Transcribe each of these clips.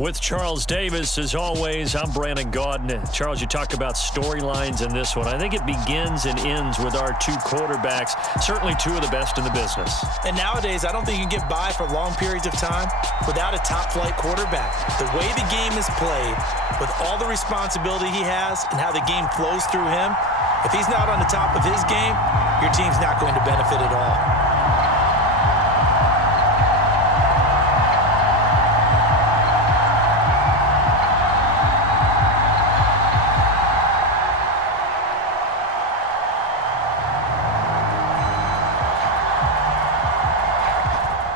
With Charles Davis, as always, I'm Brandon Gaudin. Charles, you talk about storylines in this one. I think it begins and ends with our two quarterbacks, certainly two of the best in the business. And nowadays, I don't think you can get by for long periods of time without a top-flight quarterback. The way the game is played, with all the responsibility he has and how the game flows through him, if he's not on the top of his game, your team's not going to benefit at all.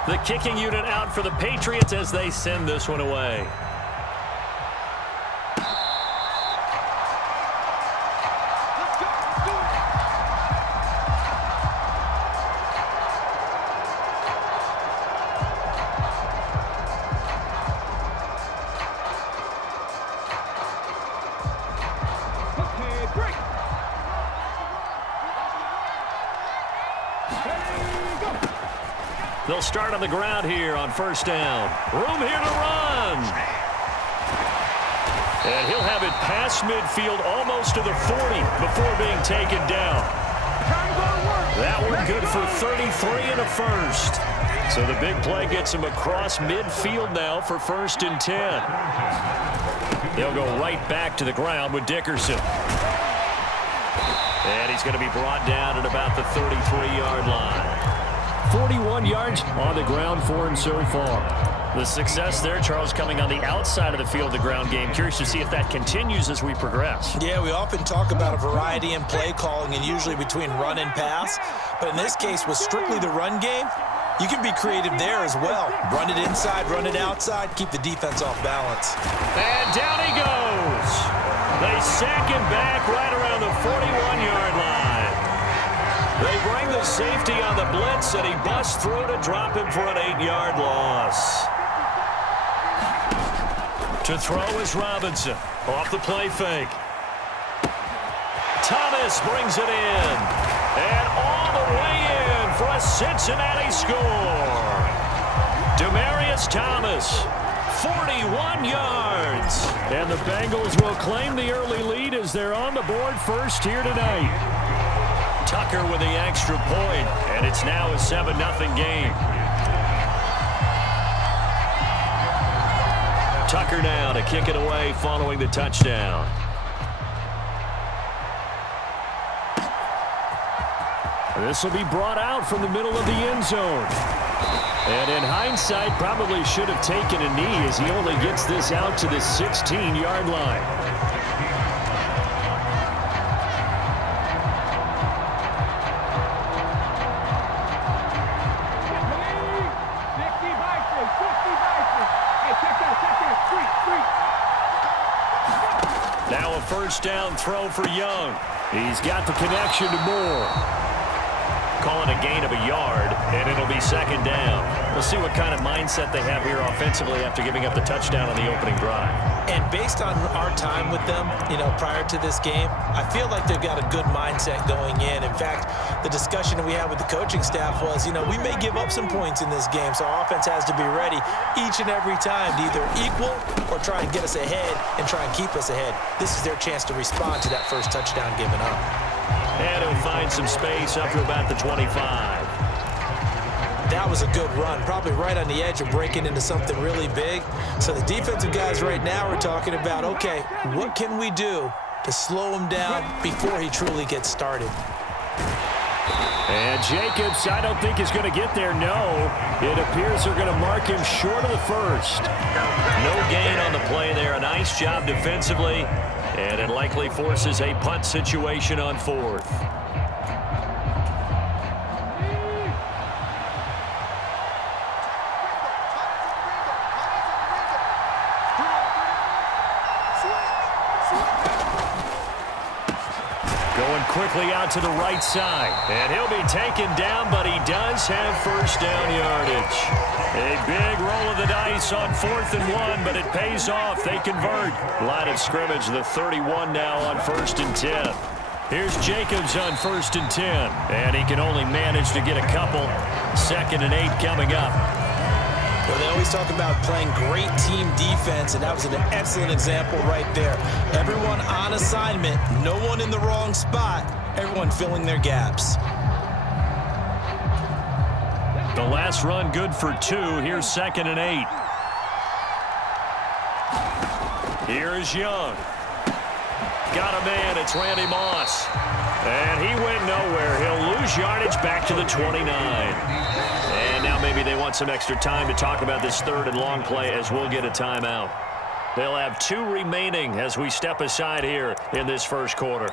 The kicking unit out for the Patriots as they send this one away. They'll start on the ground here on first down. Room here to run. And he'll have it past midfield almost to the 40 before being taken down. That one good for 33 and a first. So the big play gets him across midfield now for 1st and 10. He'll go right back to the ground with Dickerson. And he's going to be brought down at about the 33-yard line. 41 yards on the ground for him so far. The success there, Charles, coming on the outside of the field, the ground game. Curious to see if that continues as we progress. Yeah, we often talk about a variety in play calling and usually between run and pass. But in this case, with strictly the run game, you can be creative there as well. Run it inside, run it outside, keep the defense off balance. And down he goes. They sack him back right around the 41-yard line. They bring the safety on the blitz, and he busts through to drop him for an 8-yard loss. To throw is Robinson. Off the play fake. Thomas brings it in. And all the way in for a Cincinnati score. Demaryius Thomas, 41 yards. And the Bengals will claim the early lead as they're on the board first here tonight. Tucker with the extra point, and it's now a 7-0 game. Tucker now to kick it away following the touchdown. This will be brought out from the middle of the end zone. And in hindsight, probably should have taken a knee as he only gets this out to the 16-yard line. Now a first down throw for Young. He's got the connection to Moore. Calling a gain of a yard, and it'll be 2nd down. We'll see what kind of mindset they have here offensively after giving up the touchdown on the opening drive. And based on our time with them, prior to this game, I feel like they've got a good mindset going in. In fact, the discussion that we had with the coaching staff was, we may give up some points in this game, so our offense has to be ready each and every time to either equal or try and get us ahead and try and keep us ahead. This is their chance to respond to that first touchdown given up. And he'll find some space up to about the 25. That was a good run, probably right on the edge of breaking into something really big. So the defensive guys right now are talking about, okay, what can we do to slow him down before he truly gets started? And Jacobs, I don't think is going to get there. No, it appears they're going to mark him short of the first. No gain on the play there. A nice job defensively. And it likely forces a punt situation on 4th. Going quickly out to the right side. And he'll be taken down, but he does have first down yardage. A big roll of the dice on 4th and 1, but it pays off. They convert. Line of scrimmage, the 31 now on 1st and 10. Here's Jacobs on 1st and 10. And he can only manage to get a couple. 2nd and 8 coming up. Well, they always talk about playing great team defense, and that was an excellent example right there. Everyone on assignment, no one in the wrong spot, everyone filling their gaps. The last run good for 2. Here's 2nd and 8. Here's Young. Got a man. It's Randy Moss. And he went nowhere. He'll lose yardage back to the 29. And now maybe they want some extra time to talk about this 3rd and long play as we'll get a timeout. They'll have 2 remaining as we step aside here in this first quarter.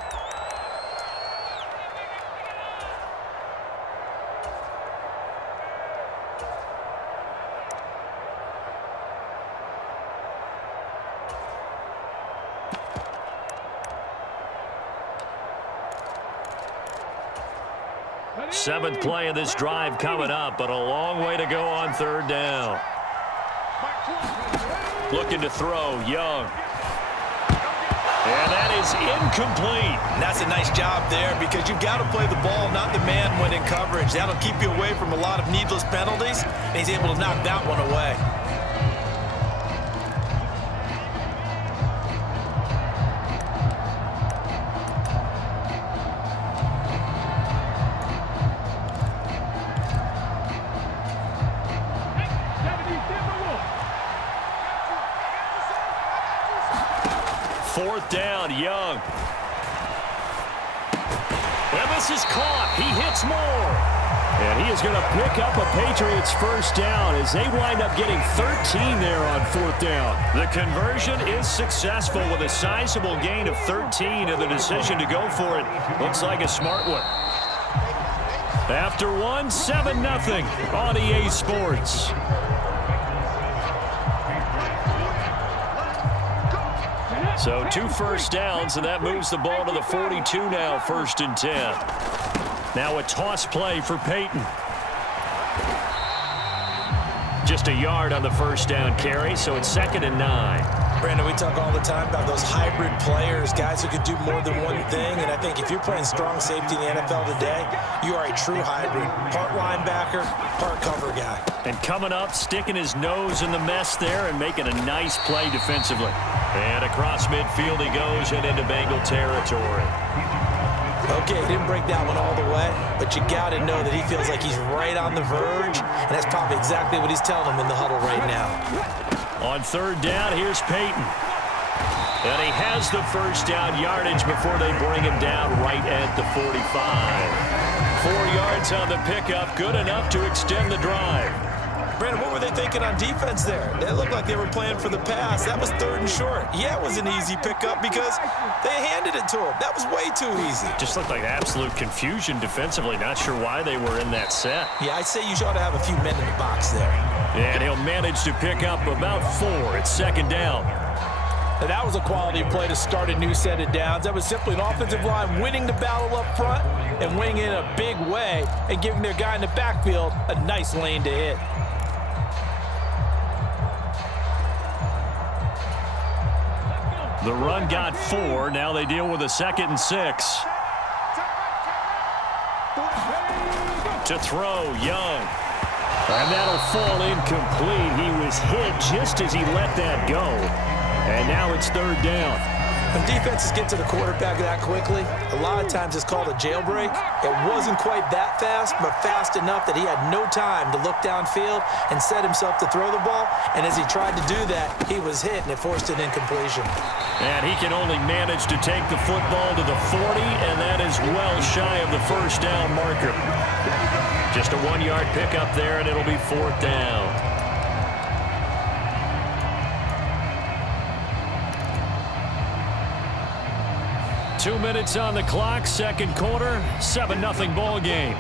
Seventh play of this drive coming up, but a long way to go on 3rd down. Looking to throw, Young. And that is incomplete. And that's a nice job there because you've got to play the ball, not the man when in coverage. That'll keep you away from a lot of needless penalties, and he's able to knock that one away. Fourth down, Young. And this is caught. He hits more. And he is going to pick up a Patriots first down as they wind up getting 13 there on 4th down. The conversion is successful with a sizable gain of 13, and the decision to go for it looks like a smart one. After one, 7-0 on EA Sports. So 2 first downs, and that moves the ball to the 42 now, 1st and 10. Now a toss play for Peyton. Just a yard on the first down carry, so it's 2nd and 9. Brandon, we talk all the time about those hybrid players, guys who can do more than one thing, and I think if you're playing strong safety in the NFL today, you are a true hybrid. Part linebacker, part cover guy. And coming up, sticking his nose in the mess there and making a nice play defensively. And across midfield he goes and into Bengal territory. Okay, he didn't break that one all the way, but you got to know that he feels like he's right on the verge, and that's probably exactly what he's telling him in the huddle right now. On 3rd down, here's Peyton. And he has the first down yardage before they bring him down right at the 45. 4 yards on the pickup, good enough to extend the drive. Brandon, what were they thinking on defense there? They looked like they were playing for the pass. That was 3rd and short. Yeah, it was an easy pickup because they handed it to him. That was way too easy. Just looked like absolute confusion defensively. Not sure why they were in that set. Yeah, I'd say you ought to have a few men in the box there. And he'll manage to pick up about 4. It's 2nd down. And that was a quality play to start a new set of downs. That was simply an offensive line winning the battle up front and winning it in a big way and giving their guy in the backfield a nice lane to hit. The run got 4. Now they deal with a 2nd and 6. To throw, Young. And that'll fall incomplete. He was hit just as he let that go. And now it's 3rd down. When defenses get to the quarterback that quickly, a lot of times it's called a jailbreak. It wasn't quite that fast, but fast enough that he had no time to look downfield and set himself to throw the ball. And as he tried to do that, he was hit, and it forced an incompletion. And he can only manage to take the football to the 40, and that is well shy of the first down marker. Just a 1-yard pickup there, and it'll be 4th down. Two minutes on the clock, 2nd quarter, 7-0 ball game.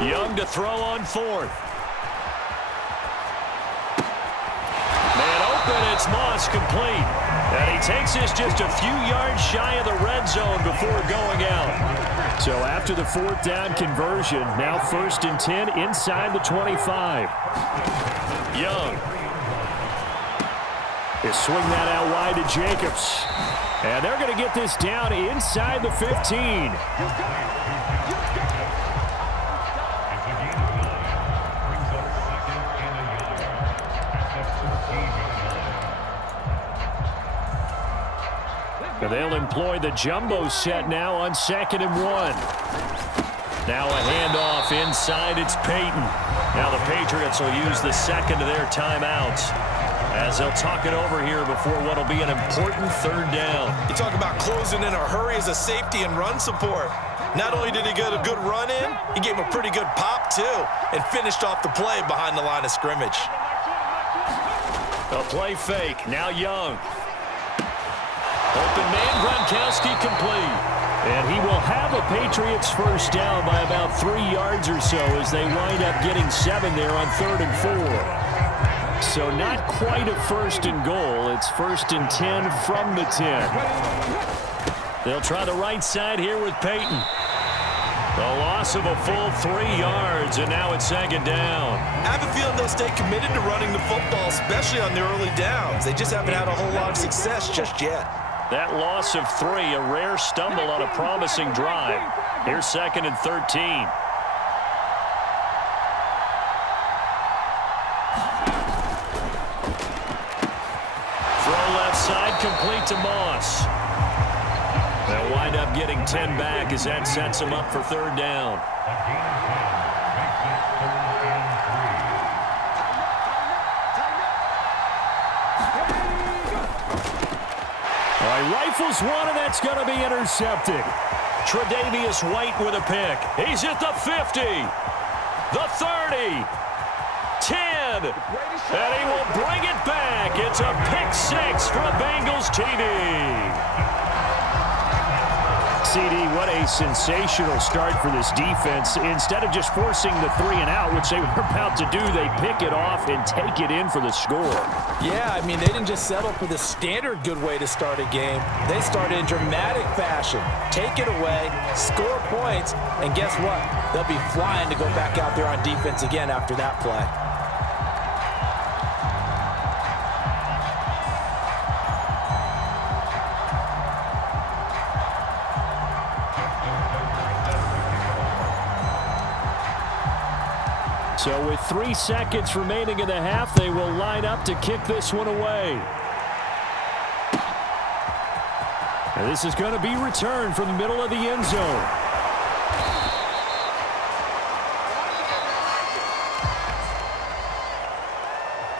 Young to throw on 4th. Man open, it's Moss complete. And he takes this just a few yards shy of the red zone before going out. So after the fourth down conversion, now 1st and 10 inside the 25. Young. They swing that out wide to Jacobs. And they're going to get this down inside the 15. And they'll employ the jumbo set now on 2nd and 1. Now a handoff inside. It's Peyton. Now the Patriots will use the second of their timeouts as they'll talk it over here before what will be an important 3rd down. You talk about closing in a hurry as a safety and run support. Not only did he get a good run in, he gave a pretty good pop too and finished off the play behind the line of scrimmage. A play fake. Now Young. Open man, Gronkowski complete. And he will have a Patriots 1st down by about 3 yards or so as they wind up getting 7 there on 3rd and 4. So not quite a 1st and goal. It's 1st and 10 from the 10. They'll try the right side here with Peyton. A loss of a full 3 yards, and now it's 2nd down. I have a feeling they'll stay committed to running the football, especially on the early downs. They just haven't had a whole lot of success just yet. That loss of 3, a rare stumble on a promising drive. Here's 2nd and 13. Throw left side, complete to Moss. They'll wind up getting 10 back as that sets them up for 3rd down. Rifles one, and that's going to be intercepted. Tre'Davious White with a pick. He's at the 50, the 30, 10, and he will bring it back. It's a pick 6 for Bengals TD. CD, what a sensational start for this defense. Instead of just forcing the 3 and out, which they were about to do, they pick it off and take it in for the score. Yeah, I mean, they didn't just settle for the standard good way to start a game. They started in dramatic fashion. Take it away, score points, and guess what? They'll be flying to go back out there on defense again after that play. So with 3 seconds remaining in the half, they will line up to kick this one away. And this is going to be returned from the middle of the end zone.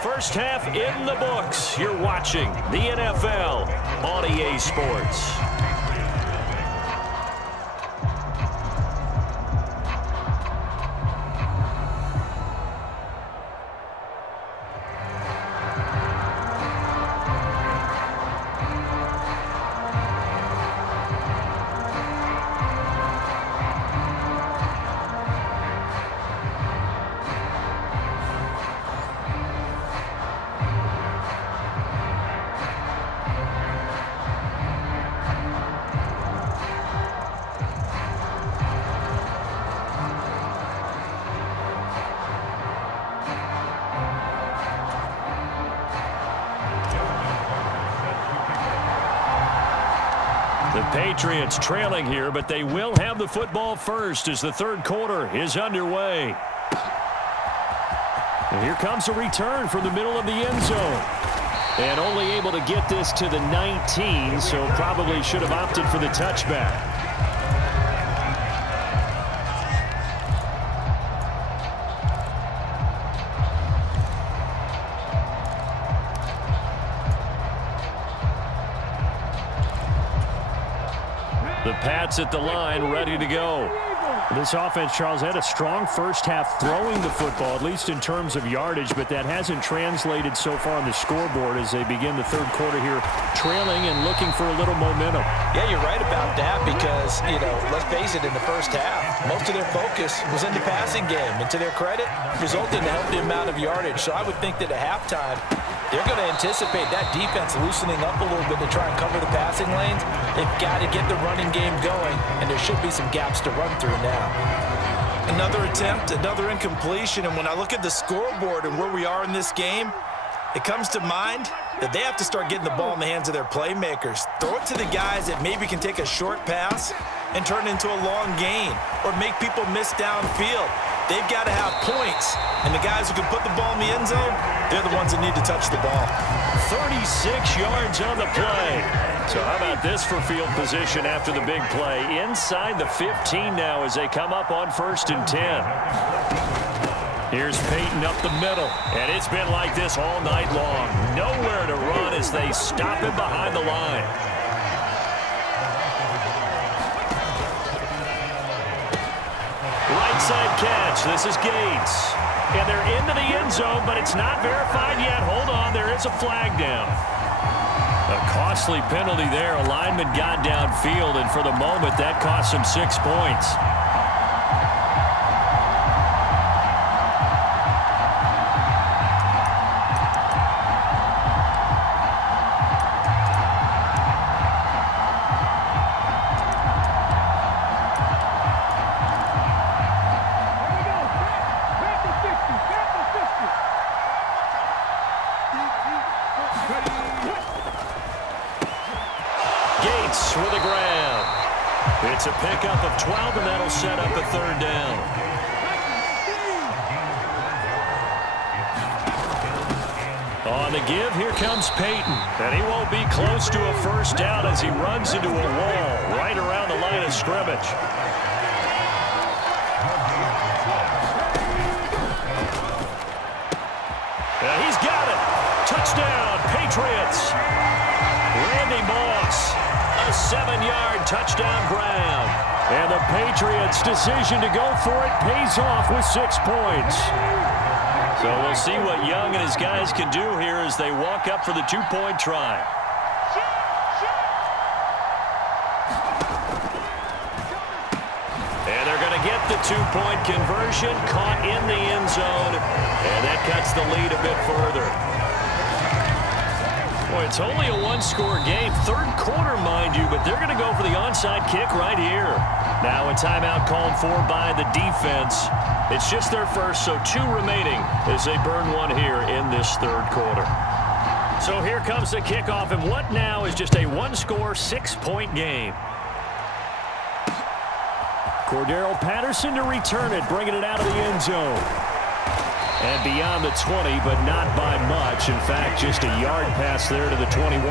First half in the books. You're watching the NFL on EA Sports. The Patriots trailing here, but they will have the football first as the 3rd quarter is underway. And here comes a return from the middle of the end zone. And only able to get this to the 19, so probably should have opted for the touchback. The Pats at the line, ready to go. This offense, Charles, had a strong first half throwing the football, at least in terms of yardage, but that hasn't translated so far on the scoreboard as they begin the 3rd quarter here, trailing and looking for a little momentum. Yeah, you're right about that because, let's face it, in the first half, most of their focus was in the passing game. And to their credit, resulted in a healthy amount of yardage. So I would think that at halftime, They're going to anticipate that defense loosening up a little bit to try and cover the passing lanes. They've got to get the running game going, and there should be some gaps to run through now. Another attempt, another incompletion, and when I look at the scoreboard and where we are in this game, it comes to mind that they have to start getting the ball in the hands of their playmakers. Throw it to the guys that maybe can take a short pass and turn it into a long gain or make people miss downfield. They've got to have points, and the guys who can put the ball in the end zone, they're the ones that need to touch the ball. 36 yards on the play. So how about this for field position after the big play? Inside the 15 now as they come up on 1st and 10. Here's Peyton up the middle, and it's been like this all night long. Nowhere to run as they stop him behind the line. Right side catch. This is Gates. And they're into the end zone, but it's not verified yet. Hold on, there is a flag down. A costly penalty there. A lineman got downfield, and for the moment, that cost him 6 points. Gates with a grab. It's a pickup of 12, and that'll set up a 3rd down. On the give, here comes Peyton. And he won't be close to a 1st down as he runs into a wall right around the line of scrimmage. And he's got it. Touchdown, Patriots. Randy Moss. A 7-yard touchdown grab. And the Patriots' decision to go for it pays off with 6 points. So we'll see what Young and his guys can do here as they walk up for the 2-point try. And they're going to get the 2-point conversion, caught in the end zone, and that cuts the lead a bit further. Boy, it's only a 1-score game. 3rd quarter, mind you, but they're going to go for the onside kick right here. Now a timeout called for by the defense. It's just their first, so 2 remaining as they burn 1 here in this 3rd quarter. So here comes the kickoff, and what now is just a 1-score, 6-point game. Cordero Patterson to return it, bringing it out of the end zone. And beyond the 20, but not by much. In fact, just a yard pass there to the 21.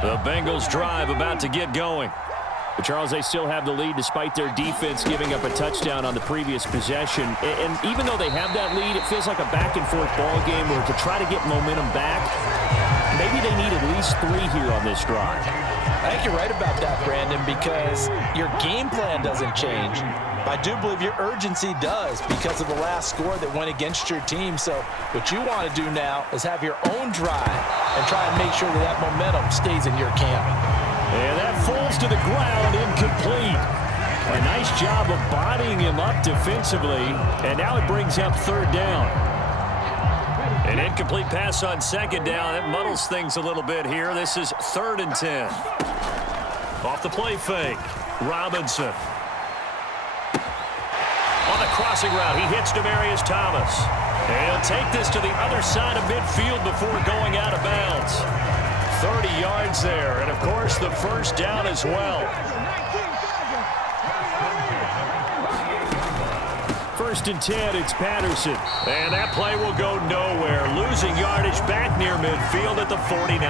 The Bengals drive about to get going. But Charles, they still have the lead despite their defense giving up a touchdown on the previous possession. And even though they have that lead, it feels like a back-and-forth ball game where to try to get momentum back, maybe they need at least 3 here on this drive. I think you're right about that, Brandon, because your game plan doesn't change. I do believe your urgency does because of the last score that went against your team. So what you want to do now is have your own drive and try and make sure that that momentum stays in your camp. And that falls to the ground, incomplete. A nice job of bodying him up defensively, and now it brings up 3rd down. An incomplete pass on 2nd down. That muddles things a little bit here. This is 3rd and 10. Off the play fake. Robinson. On the crossing route, he hits Demaryius Thomas. And he'll take this to the other side of midfield before going out of bounds. 30 yards there, and of course the 1st down as well. 1st and 10, it's Patterson. And that play will go nowhere. Losing yardage back near midfield at the 49.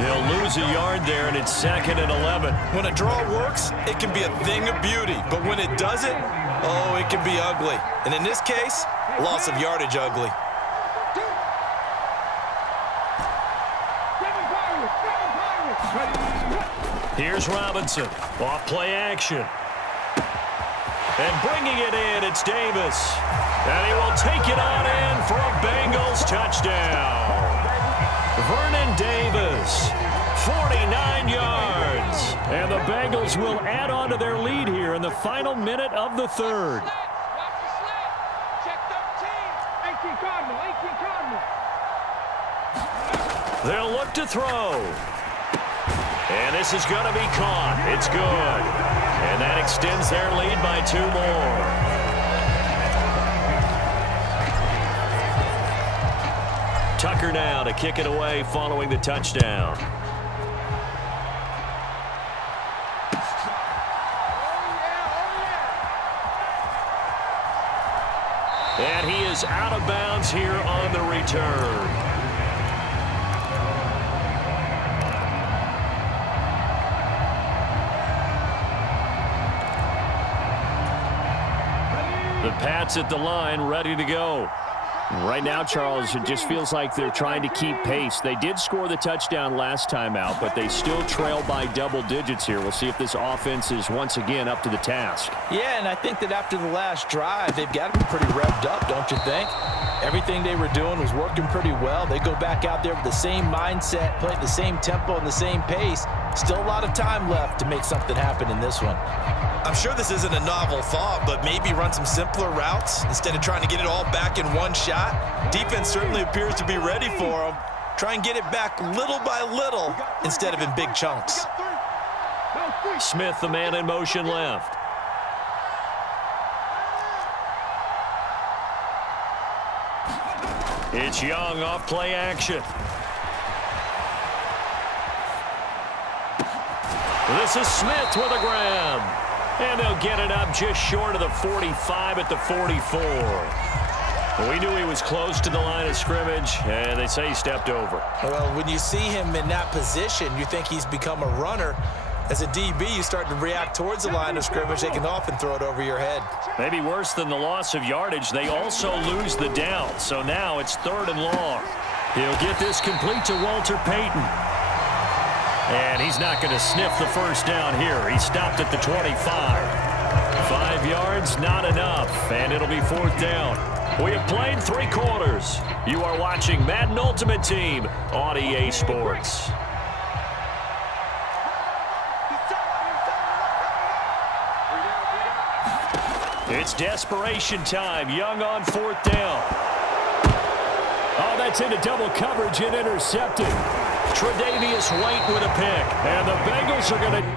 They'll lose a yard there, and it's 2nd and 11. When a draw works, it can be a thing of beauty. But when it doesn't, oh, it can be ugly. And in this case, loss of yardage ugly. Here's Robinson. Off play action. And bringing it in, it's Davis. And he will take it on in for a Bengals touchdown. Vernon Davis, 49 yards. And the Bengals will add on to their lead here in the final minute of the 3rd. They'll look to throw. And this is going to be caught. It's good. And that extends their lead by 2 more. Tucker now to kick it away following the touchdown. And he is out of bounds here on the return. The Pats at the line, ready to go. Right now, Charles, it just feels like they're trying to keep pace. They did score the touchdown last time out, but they still trail by double digits here. We'll see if this offense is once again up to the task. Yeah, and I think that after the last drive, they've got to be pretty revved up, don't you think? Everything they were doing was working pretty well. They go back out there with the same mindset, play at the same tempo and the same pace. Still a lot of time left to make something happen in this one. I'm sure this isn't a novel thought, but maybe run some simpler routes instead of trying to get it all back in one shot. Defense certainly appears to be ready for them. Try and get it back little by little instead of in big chunks. Smith, the man in motion left. It's Young off play action. This is Smith with a grab. And they'll get it up just short of the 45 at the 44. We knew he was close to the line of scrimmage, and they say he stepped over. Well, when you see him in that position, you think he's become a runner. As a DB, you start to react towards the line of scrimmage. They can often throw it over your head. Maybe worse than the loss of yardage, they also lose the down. So now it's 3rd and long. He'll get this complete to Walter Payton. And he's not going to sniff the first down here. He stopped at the 25. 5 yards, not enough. And it'll be 4th down. We have played 3 quarters. You are watching Madden Ultimate Team on EA Sports. It's desperation time. Young on 4th down. Oh, that's into double coverage and intercepted. Tre'Davious White with a pick. And the Bengals are going to...